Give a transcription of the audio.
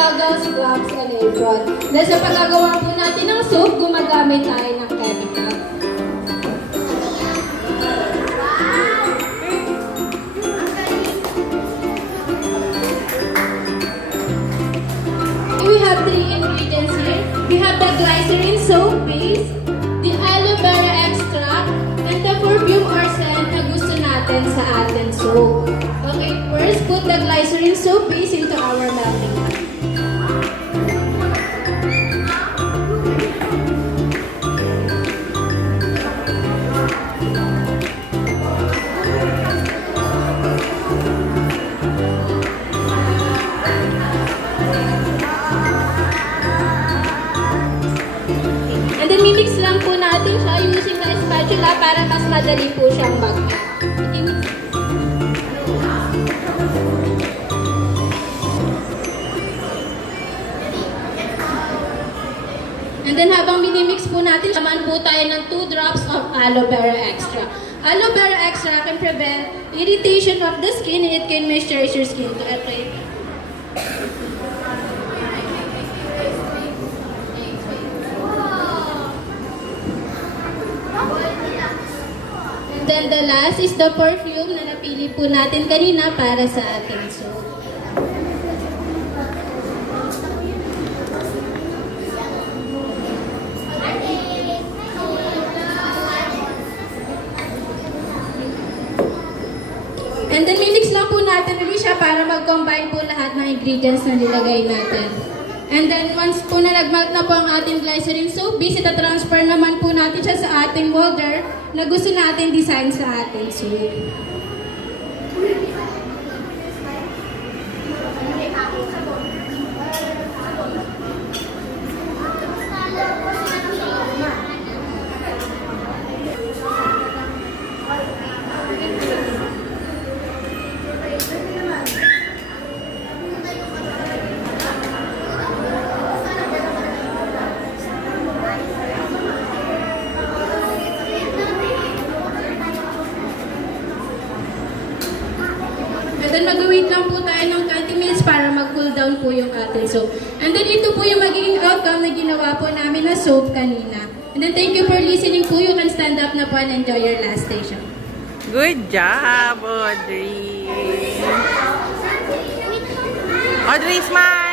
goggles, gloves, and apron. Dahil sa paggagawa po natin ng soap, gumagamit tayo ng chemical. We have 3 ingredients here. We have the glycerin soap base, the aloe vera extract, and the perfume or scent na gusto natin sa ating soap. Okay, first put the glycerin soap base into our melting pot. And then mimix lang po natin siya using the spatula para mas madali po siyang mag-mix. And then habang minimix po natin, saman po tayo ng 2 drops of aloe vera extra. Aloe vera extra can prevent irritation of the skin and it can moisturize your skin to attract. And then the last is the perfume na napili po natin kanina para sa ating soap. And then mimix lang po natin ulit siya para mag-combine po lahat ng ingredients na nilagay natin. And then once po na nagmelt na po ang ating glycerin soap base, ita-transfer naman po natin siya sa ating molder na gusto natin design sa ating soap. And then mag-wait lang po tayo ng 20 minutes para mag-cool down po yung ating soap. And then ito po yung magiging outcome na ginawa po namin na soap kanina. And then thank you for listening po. You can stand up na po and enjoy your last station. Good job, Audrey. Audrey, smile.